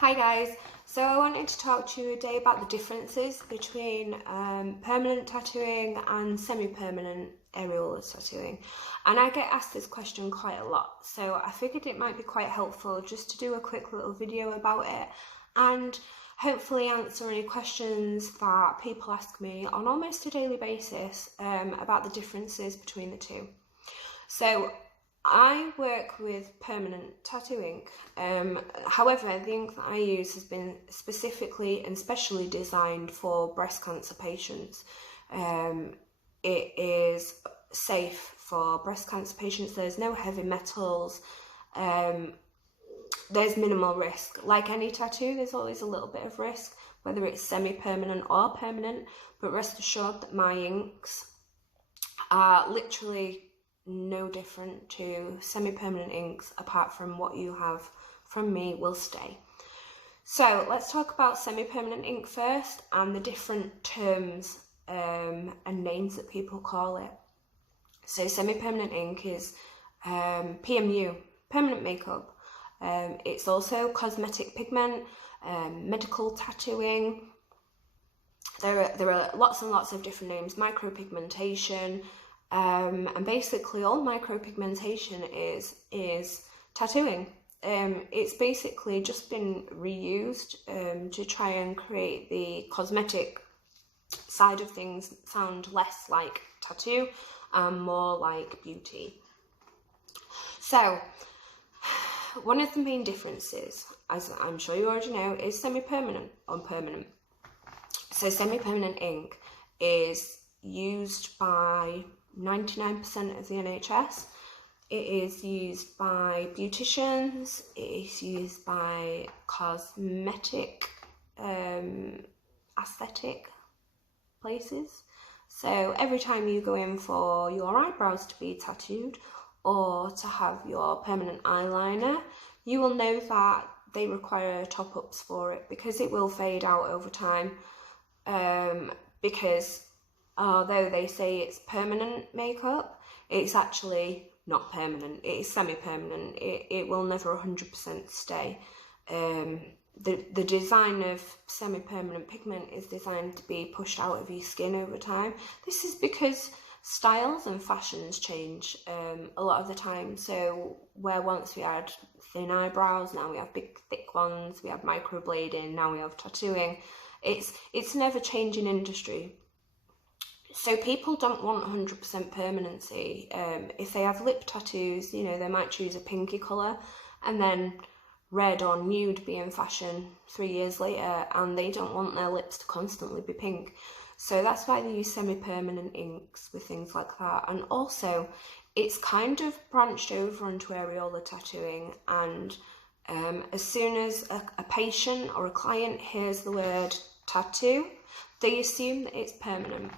Hi guys, so I wanted to talk to you today about the differences between permanent tattooing and semi-permanent areolar tattooing, and I get asked this question quite a lot, so I figured it might be quite helpful just to do a quick little video about it and hopefully answer any questions that people ask me on almost a daily basis about the differences between the two. So I work with permanent tattoo ink. However, the ink that I use has been specifically and specially designed for breast cancer patients. It is safe for breast cancer patients. There's no heavy metals. There's minimal risk. Like any tattoo, there's always a little bit of risk, whether it's semi-permanent or permanent, but rest assured that my inks are literally no different to semi-permanent inks, apart from what you have from me will stay. So let's talk about semi-permanent ink first and the different terms and names that people call it. So semi-permanent ink is PMU, permanent makeup. It's also cosmetic pigment, medical tattooing. There are lots and lots of different names, micropigmentation, and basically all micropigmentation is tattooing. It's basically just been reused to try and create the cosmetic side of things sound less like tattoo and more like beauty. So one of the main differences, as I'm sure you already know, is semi-permanent or permanent. So semi-permanent ink is used by 99% of the NHS. It is used by beauticians, it is used by cosmetic, aesthetic places. So every time you go in for your eyebrows to be tattooed or to have your permanent eyeliner, you will know that they require top-ups for it because it will fade out over time, because although they say it's permanent makeup, it's actually not permanent. It is semi-permanent. It will never 100% stay. The design of semi-permanent pigment is designed to be pushed out of your skin over time. This is because styles and fashions change a lot of the time. So where once we had thin eyebrows, now we have big thick ones. We have microblading, now we have tattooing. It's an ever-changing industry. So people don't want 100% permanency. If they have lip tattoos, you know, they might choose a pinky colour and then red or nude be in fashion 3 years later, and they don't want their lips to constantly be pink. So that's why they use semi-permanent inks with things like that. And also, it's kind of branched over into areola tattooing, and as soon as a patient or a client hears the word tattoo, they assume that it's permanent.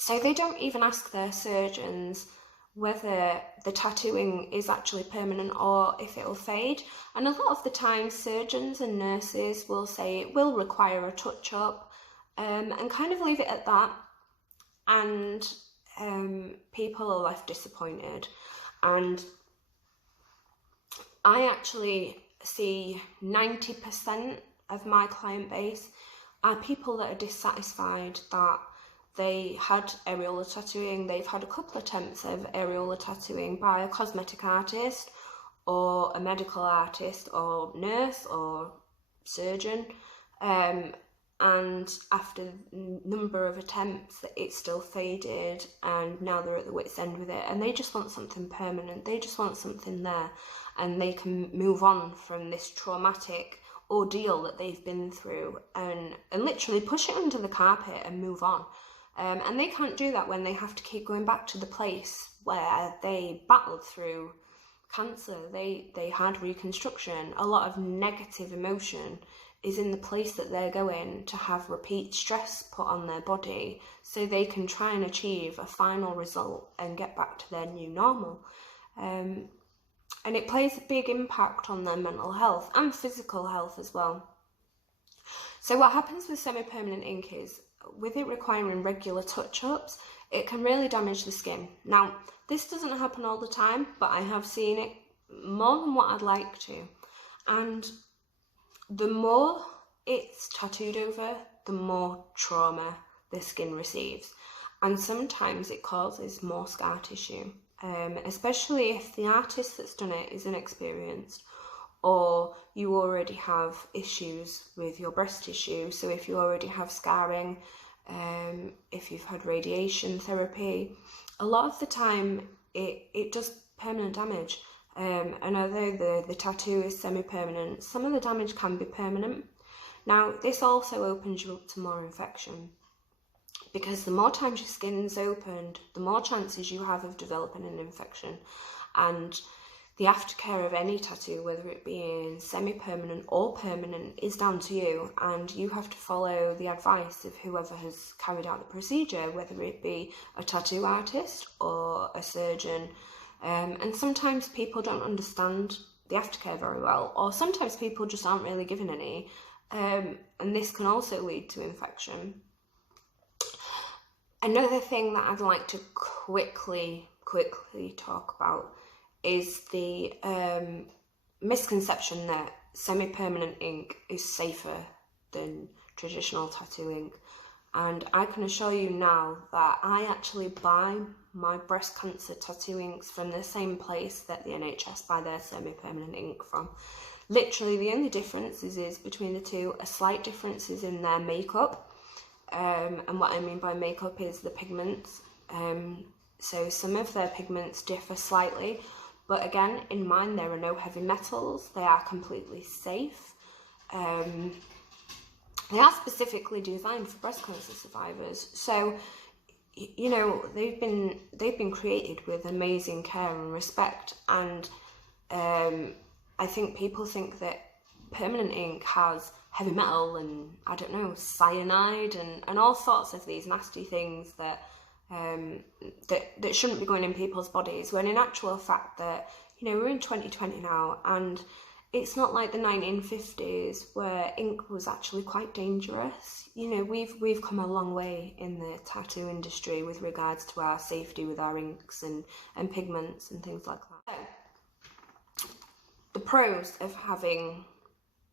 So they don't even ask their surgeons whether the tattooing is actually permanent or if it will fade. And a lot of the time, surgeons and nurses will say it will require a touch-up, and kind of leave it at that. And people are left disappointed. And I actually see 90% of my client base are people that are dissatisfied that they had areola tattooing. They've had a couple attempts of areola tattooing by a cosmetic artist or a medical artist or nurse or surgeon, and after a number of attempts it still faded, and now they're at the wit's end with it, and they just want something permanent. They just want something there, and they can move on from this traumatic ordeal that they've been through and literally push it under the carpet and move on. And they can't do that when they have to keep going back to the place where they battled through cancer. They had reconstruction. A lot of negative emotion is in the place that they're going to have repeat stress put on their body so they can try and achieve a final result and get back to their new normal. And it plays a big impact on their mental health and physical health as well. So what happens with semi-permanent ink is, with it requiring regular touch-ups, it can really damage the skin. Now, this doesn't happen all the time, but I have seen it more than what I'd like to. And the more it's tattooed over, the more trauma the skin receives, and sometimes it causes more scar tissue, especially if the artist that's done it is inexperienced, or you already have issues with your breast tissue. So if you already have scarring, if you've had radiation therapy, a lot of the time it does permanent damage. And although the tattoo is semi-permanent, some of the damage can be permanent. Now, this also opens you up to more infection, because the more times your skin's opened, the more chances you have of developing an infection. And the aftercare of any tattoo, whether it be in semi-permanent or permanent, is down to you, and you have to follow the advice of whoever has carried out the procedure, whether it be a tattoo artist or a surgeon. And sometimes people don't understand the aftercare very well, or sometimes people just aren't really given any, and this can also lead to infection. Another thing that I'd like to quickly talk about is the misconception that semi-permanent ink is safer than traditional tattoo ink. And I can assure you now that I actually buy my breast cancer tattoo inks from the same place that the NHS buy their semi-permanent ink from. Literally the only difference is between the two, a slight difference is in their makeup. And what I mean by makeup is the pigments. So some of their pigments differ slightly, but again, in mine there are no heavy metals. They are completely safe. They are specifically designed for breast cancer survivors. So, you know, they've been created with amazing care and respect. And I think people think that permanent ink has heavy metal and, I don't know, cyanide and all sorts of these nasty things that that shouldn't be going in people's bodies, when in actual fact that, you know, we're in 2020 now, and it's not like the 1950s where ink was actually quite dangerous. You know, we've come a long way in the tattoo industry with regards to our safety with our inks and pigments and things like that. So, the pros of having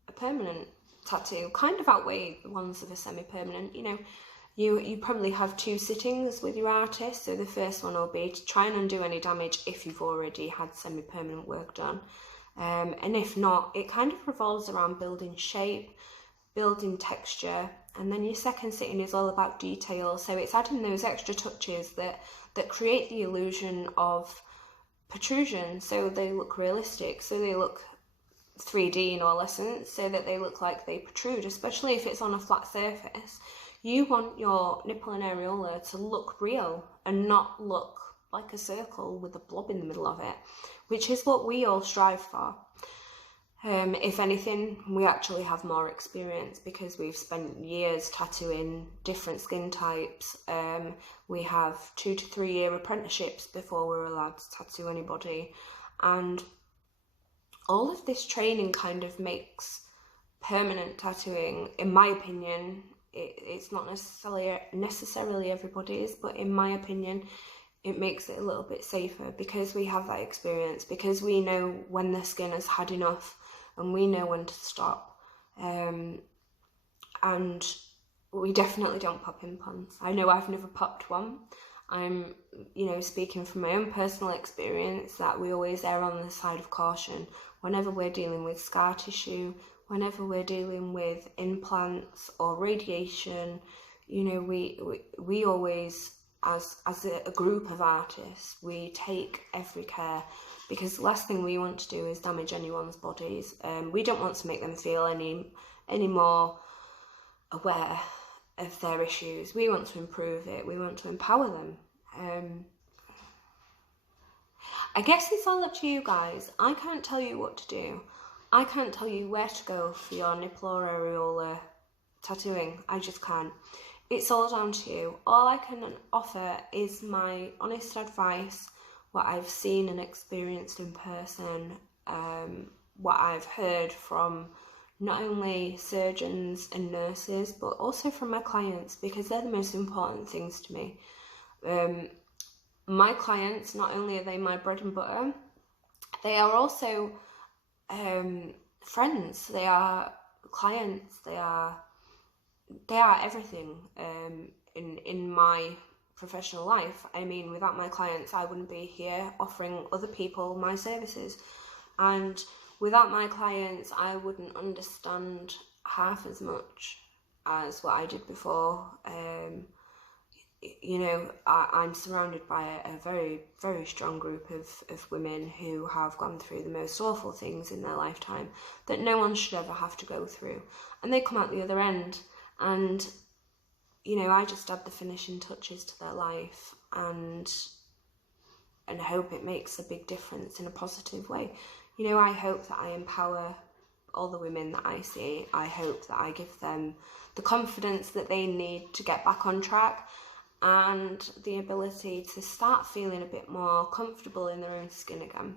a permanent tattoo kind of outweigh the ones of a semi-permanent. You know, you probably have 2 sittings with your artist, so the first one will be to try and undo any damage if you've already had semi-permanent work done. And if not, it kind of revolves around building shape, building texture, and then your second sitting is all about detail. So it's adding those extra touches that create the illusion of protrusion, so they look realistic, so they look 3D in all essence, so that they look like they protrude, especially if it's on a flat surface. You want your nipple and areola to look real and not look like a circle with a blob in the middle of it, which is what we all strive for. If anything, we actually have more experience because we've spent years tattooing different skin types. We have 2 to 3 year apprenticeships before we're allowed to tattoo anybody, and all of this training kind of makes permanent tattooing, in my opinion, it's not necessarily everybody's, but in my opinion, it makes it a little bit safer because we have that experience, because we know when the skin has had enough and we know when to stop. And we definitely don't pop implants. I know I've never popped one. I'm, you know, speaking from my own personal experience, that we always err on the side of caution whenever we're dealing with scar tissue, whenever we're dealing with implants or radiation. You know, we always, as a group of artists, we take every care, because the last thing we want to do is damage anyone's bodies. We don't want to make them feel any more aware of their issues. We want to improve it. We want to empower them. I guess it's all up to you guys. I can't tell you what to do. I can't tell you where to go for your nipple or areola tattooing. I just can't. It's all down to you. All I can offer is my honest advice, what I've seen and experienced in person, what I've heard from not only surgeons and nurses, but also from my clients, because they're the most important things to me. My clients, not only are they my bread and butter, they are also friends. They are clients. They are everything in my professional life. I mean, without my clients, I wouldn't be here offering other people my services, and without my clients, I wouldn't understand half as much as what I did before. You know, I'm surrounded by a very, very strong group of women who have gone through the most awful things in their lifetime that no one should ever have to go through, and they come out the other end, and you know, I just add the finishing touches to their life and hope it makes a big difference in a positive way. You know, I hope that I empower all the women that I see. I hope that I give them the confidence that they need to get back on track, and the ability to start feeling a bit more comfortable in their own skin again,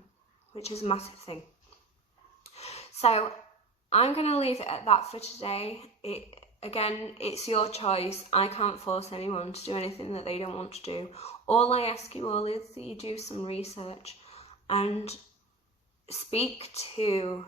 which is a massive thing. So I'm going to leave it at that for today. Again, it's your choice. I can't force anyone to do anything that they don't want to do. All I ask you all is that you do some research and speak to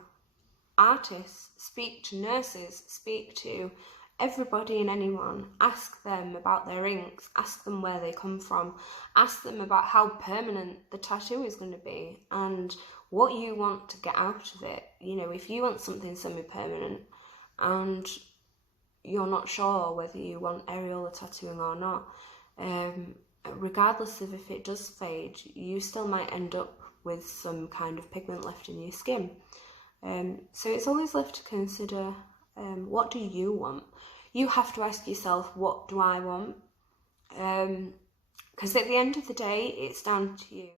artists, speak to nurses, speak to everybody and anyone. Ask them about their inks, ask them where they come from, ask them about how permanent the tattoo is going to be and what you want to get out of it. You know, if you want something semi-permanent and you're not sure whether you want areola tattooing or not, regardless of if it does fade, you still might end up with some kind of pigment left in your skin. So it's always left to consider, what do you want? You have to ask yourself, what do I want? Because at the end of the day, it's down to you.